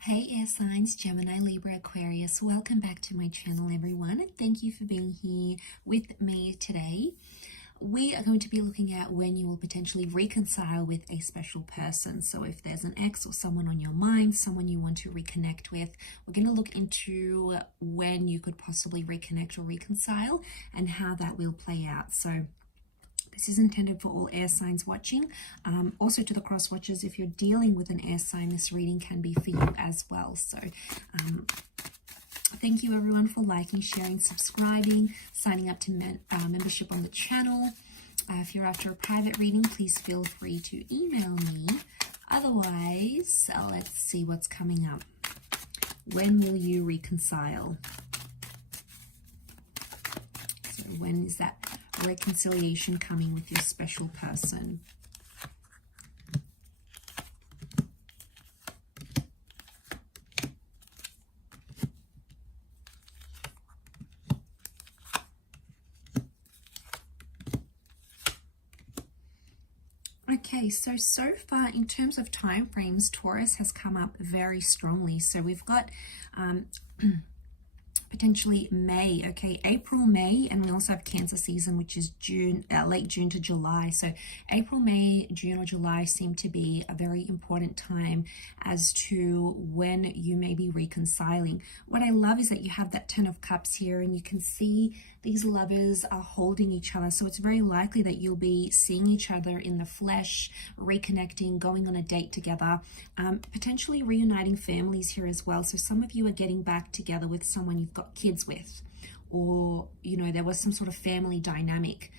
Hey air signs, Gemini, Libra, Aquarius, welcome back to my channel everyone, and thank you for being here with me today. We are going to be looking at when you will potentially reconcile with a special person. So if there's an ex or someone on your mind, someone you want to reconnect with, we're going to look into when you could possibly reconnect or reconcile and how that will play out. So this is intended for all air signs watching. Also to the cross watchers, if you're dealing with an air sign, this reading can be for you as well. So thank you everyone for liking, sharing, subscribing, signing up to membership on the channel. If you're after a private reading, please feel free to email me. Otherwise, let's see what's coming up. When will you reconcile? So when is that reconciliation coming with your special person? Okay, so far in terms of time frames, Taurus has come up very strongly. So we've got potentially May, okay, April, May, and we also have Cancer season, which is June, late June to July. So April, May, June or July seem to be a very important time as to when you may be reconciling. What I love is that you have that Ten of Cups here, and you can see these lovers are holding each other. So it's very likely that you'll be seeing each other in the flesh, reconnecting, going on a date together, potentially reuniting families here as well. So some of you are getting back together with someone you've got kids with, or you know, there was some sort of family dynamic,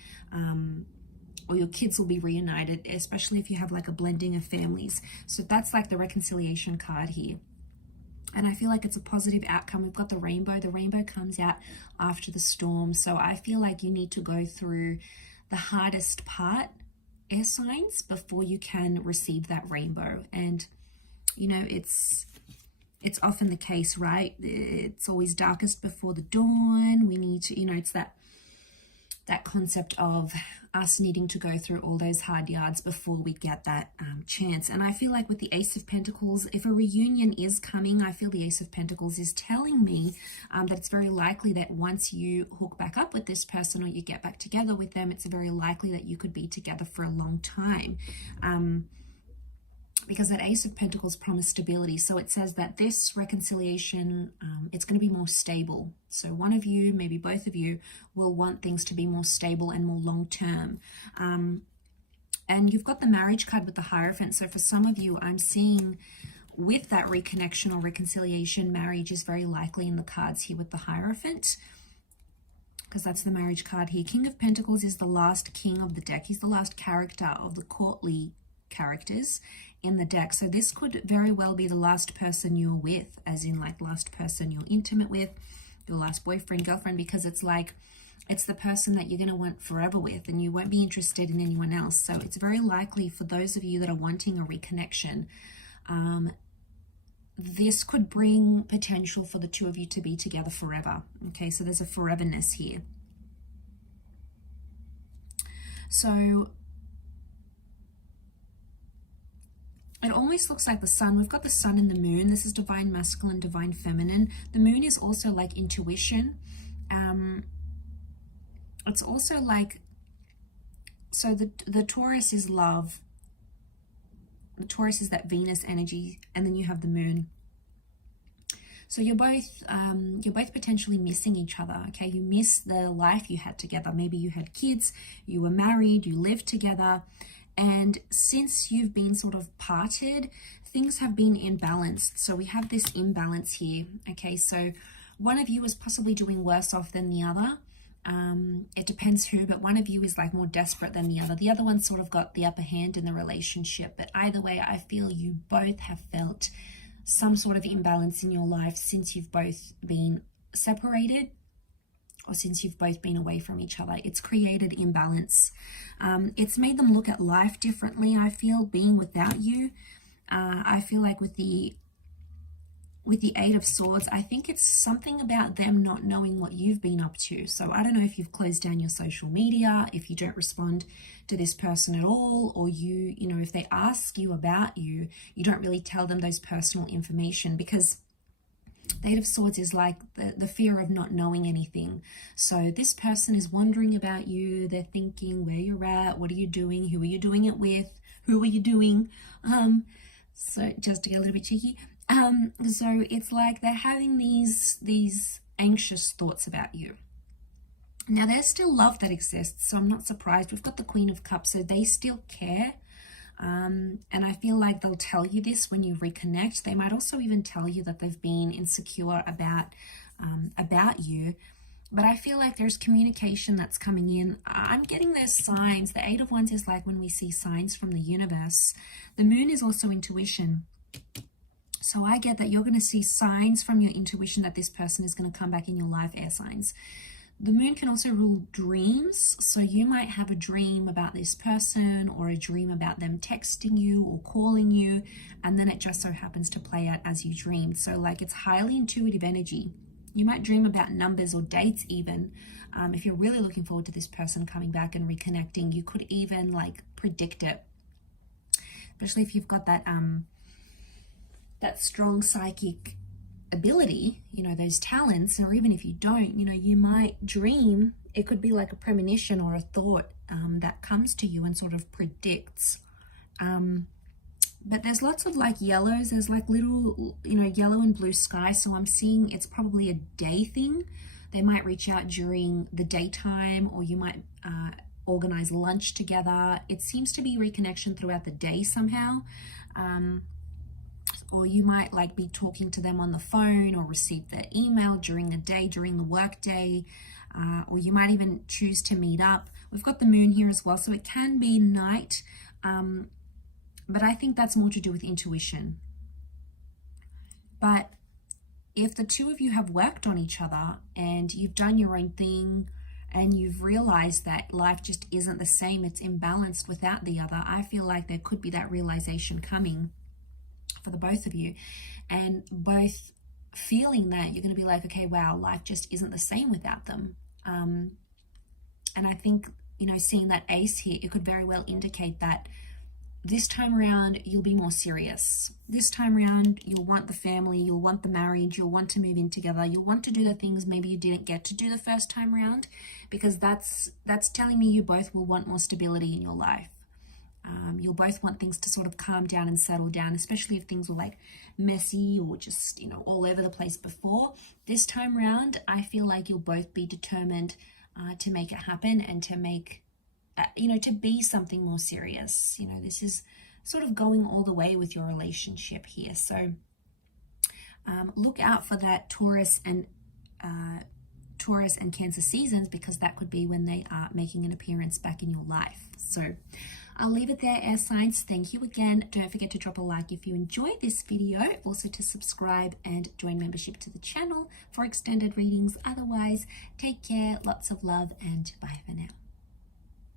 or your kids will be reunited, especially if you have like a blending of families. So that's like the reconciliation card here. And I feel like it's a positive outcome. We've got the rainbow. The rainbow comes out after the storm. So I feel like you need to go through the hardest part, air signs, before you can receive that rainbow. And, you know, it's often the case, right? It's always darkest before the dawn. We need to, you know, it's that concept of us needing to go through all those hard yards before we get that chance. And I feel like with the Ace of Pentacles, if a reunion is coming, I feel the Ace of Pentacles is telling me that it's very likely that once you hook back up with this person or you get back together with them, it's very likely that you could be together for a long time. Because that Ace of Pentacles promised stability. So it says that this reconciliation, it's going to be more stable. So one of you, maybe both of you, will want things to be more stable and more long-term. And you've got the marriage card with the Hierophant. So for some of you, I'm seeing with that reconnection or reconciliation, marriage is very likely in the cards here with the Hierophant, because that's the marriage card here. King of Pentacles is the last king of the deck. He's the last character of the courtly characters in the deck. So this could very well be the last person you're with, as in like last person you're intimate with, your last boyfriend, girlfriend, because it's like it's the person that you're going to want forever with, and you won't be interested in anyone else. So it's very likely for those of you that are wanting a reconnection, this could bring potential for the two of you to be together forever. Okay, so there's a foreverness here. So it almost looks like the sun. We've got the sun and the moon. This is divine masculine, divine feminine. The moon is also like intuition. It's also like, so the Taurus is love. The Taurus is that Venus energy, and then you have the moon. So you're both potentially missing each other. Okay, you miss the life you had together. Maybe you had kids, you were married, you lived together. And since you've been sort of parted, things have been imbalanced. So we have this imbalance here. Okay, so one of you is possibly doing worse off than the other. It depends who, but one of you is like more desperate than the other. The other one sort of got the upper hand in the relationship. But either way, I feel you both have felt some sort of imbalance in your life since you've both been separated, or since you've both been away from each other. It's created imbalance. It's made them look at life differently, I feel, being without you. I feel like with the with the Eight of Swords, I think it's something about them not knowing what you've been up to. So I don't know if you've closed down your social media, if you don't respond to this person at all, or you know, if they ask you about you, you don't really tell them those personal information, because the Eight of Swords is like the fear of not knowing anything. So this person is wondering about you. They're thinking where you're at, what are you doing, who are you doing it with, who are you doing? So just to get a little bit cheeky. So it's like they're having these anxious thoughts about you. Now there's still love that exists, so I'm not surprised. We've got the Queen of Cups, so they still care. And I feel like they'll tell you this when you reconnect. They might also even tell you that they've been insecure about you. But I feel like there's communication that's coming in. I'm getting those signs. The Eight of Wands is like when we see signs from the universe. The Moon is also intuition. So I get that you're going to see signs from your intuition that this person is going to come back in your life, air signs. The Moon can also rule dreams. So you might have a dream about this person, or a dream about them texting you or calling you, and then it just so happens to play out as you dreamed. So like it's highly intuitive energy. You might dream about numbers or dates even. If you're really looking forward to this person coming back and reconnecting, you could even like predict it. Especially if you've got that strong psychic ability, you know, those talents, or even if you don't, you know, you might dream. It could be like a premonition or a thought that comes to you and sort of predicts. But there's lots of like yellows. There's like little, you know, yellow and blue sky. So I'm seeing it's probably a day thing. They might reach out during the daytime, or you might organize lunch together. It seems to be reconnection throughout the day somehow. Or you might like be talking to them on the phone, or receive their email during the day, during the work day, or you might even choose to meet up. We've got the Moon here as well, so it can be night, but I think that's more to do with intuition. But if the two of you have worked on each other and you've done your own thing, and you've realized that life just isn't the same, it's imbalanced without the other, I feel like there could be that realization coming for the both of you, and both feeling that you're going to be like, okay, wow, life just isn't the same without them. And I think, you know, seeing that ace here, it could very well indicate that this time around you'll be more serious. This time around you'll want the family, you'll want the marriage, you'll want to move in together, you'll want to do the things maybe you didn't get to do the first time around, because that's telling me you both will want more stability in your life. You'll both want things to sort of calm down and settle down, especially if things were like messy or just, you know, all over the place before. This time around, I feel like you'll both be determined to make it happen, and to make, you know, to be something more serious. You know, this is sort of going all the way with your relationship here. So look out for that Taurus and Cancer seasons, because that could be when they are making an appearance back in your life. So I'll leave it there, air signs. Thank you again. Don't forget to drop a like if you enjoyed this video. Also to subscribe and join membership to the channel for extended readings. Otherwise, take care, lots of love, and bye for now.